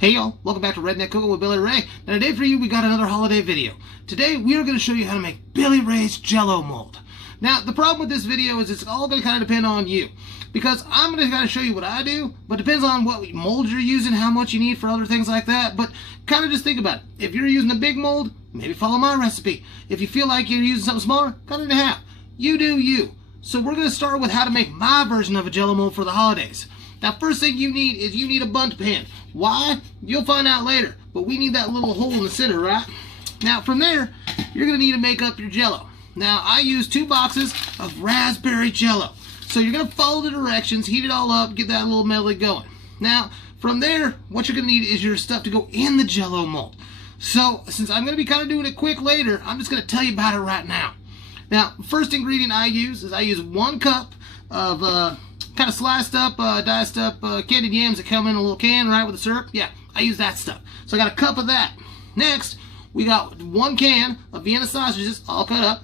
Hey y'all, welcome back to Redneck Cooking with Billy Ray. Now today for you we got another holiday video. Today we are going to show you how to make Billy Ray's Jello mold. Now the problem with this video is it's all going to kind of depend on you. Because I'm going to kind of show you what I do, but it depends on what mold you're using, how much you need for other things like that. But kind of just think about it. If you're using a big mold, maybe follow my recipe. If you feel like you're using something smaller, cut it in half. You do you. So we're going to start with how to make my version of a Jello mold for the holidays. Now, first thing you need is you need a bundt pan. Why? You'll find out later. But we need that little hole in the center, right? Now, from there, you're going to need to make up your Jello. Now, I use 2 boxes of raspberry Jello. So you're going to follow the directions, heat it all up, get that little medley going. Now, from there, what you're going to need is your stuff to go in the Jello mold. So, since I'm going to be kind of doing it quick later, I'm just going to tell you about it right now. Now, first ingredient I use is 1 cup of kind of sliced up, diced up candied yams that come in a little can, right, with the syrup. Yeah, I use that stuff. So I got a cup of that. Next, we got 1 can of Vienna sausages, all cut up.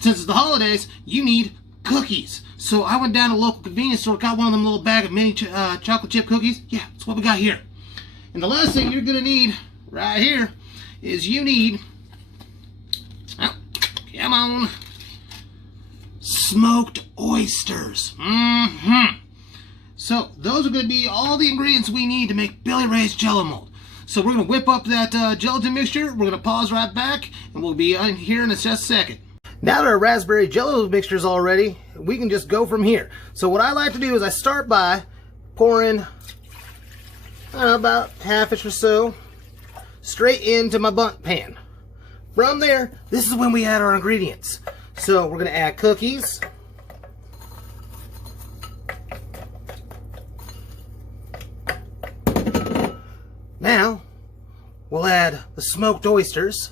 Since it's the holidays, you need cookies. So I went down to a local convenience store, got one of them little bag of mini chocolate chip cookies. Yeah, that's what we got here. And the last thing you're going to need right here is you need, oh, come on, smoked oysters. So those are going to be all the ingredients we need to make Billy Ray's Jello mold. So we're going to whip up that gelatin mixture. We're going to pause right back, and we'll be in here in just a second. Now that our raspberry Jello mixture is all ready, we can just go from here. So what I like to do is I start by pouring about half-ish or so straight into my bundt pan. From there, this is when we add our ingredients. So we're going to add cookies. Now, we'll add the smoked oysters.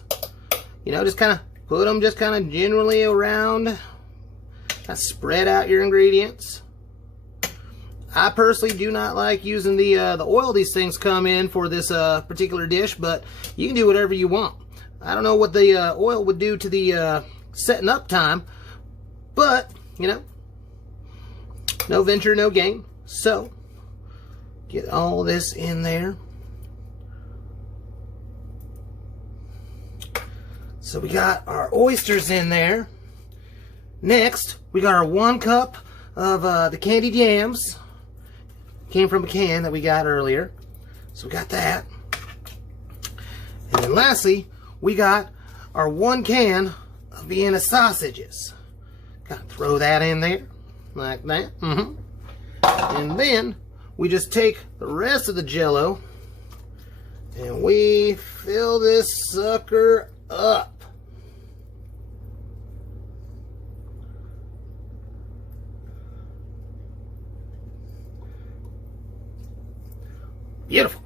You know, just kind of put them just kind of generally around. Kind of spread out your ingredients. I personally do not like using the oil these things come in for this particular dish, but you can do whatever you want. I don't know what the oil would do to the setting up time, but you know, no venture, no gain. So get all this in there. So we got our oysters in there. Next, we got our 1 cup of the candied yams. Came from a can that we got earlier. So we got that. And then lastly, we got our 1 can of Vienna sausages. Gotta throw that in there like that. And then we just take the rest of the Jello and we fill this sucker up. Beautiful.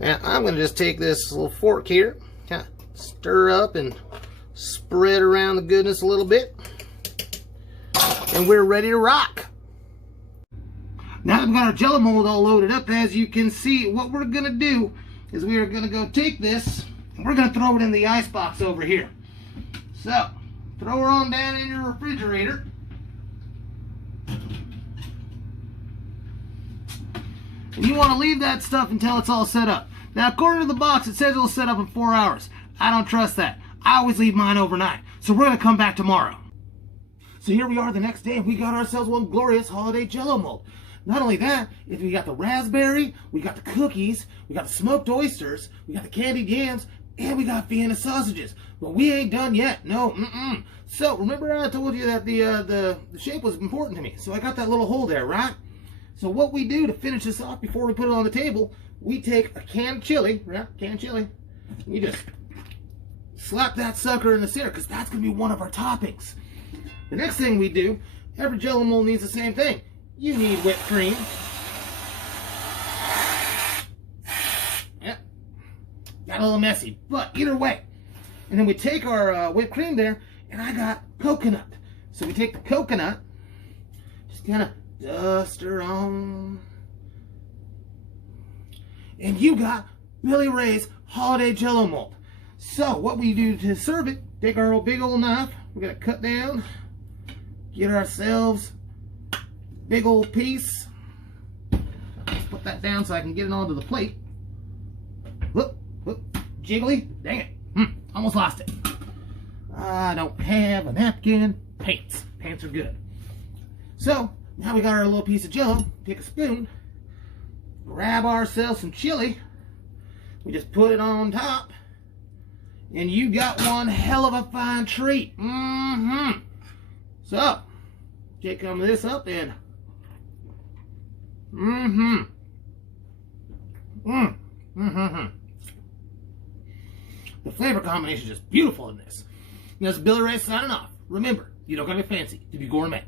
Now I'm going to just take this little fork here, kind of stir up and spread around the goodness a little bit, and we're ready to rock. Now that we've got our Jello mold all loaded up, as you can see, what we're going to do is we are going to go take this and we're going to throw it in the ice box over here. So throw her on down in your refrigerator. And you want to leave that stuff until it's all set up. Now, according to the box, it says it'll set up in 4 hours. I don't trust that. I always leave mine overnight. So we're going to come back tomorrow. So here we are the next day, and we got ourselves one glorious holiday Jello mold. Not only that, we got the raspberry, we got the cookies, we got the smoked oysters, we got the candied yams, and we got Vienna sausages. But we ain't done yet. No, So remember I told you that the shape was important to me. So I got that little hole there, right? So what we do to finish this off before we put it on the table, we take a can of chili, right? Can of chili. We just slap that sucker in the center because that's going to be one of our toppings. The next thing we do, every Jello mold needs the same thing. You need whipped cream. Yep. Got a little messy, but either way. And then we take our whipped cream there, and I got coconut. So we take the coconut, just kind of dust her on. And you got Billy Ray's holiday Jello mold. So what we do to serve it, take our big old knife, we're going to cut down, get ourselves big old piece. Let's put that down so I can get it onto the plate. Whoop, whoop, jiggly. Dang it. Almost lost it. I don't have a napkin. Pants. Pants are good. So, now we got our little piece of Jello. Take a spoon. Grab ourselves some chili. We just put it on top. And you got one hell of a fine treat. So, take some of this up and the flavor combination is just beautiful in this. Now, this is Billy Ray signing off. Remember, you don't gotta be fancy to be gourmet.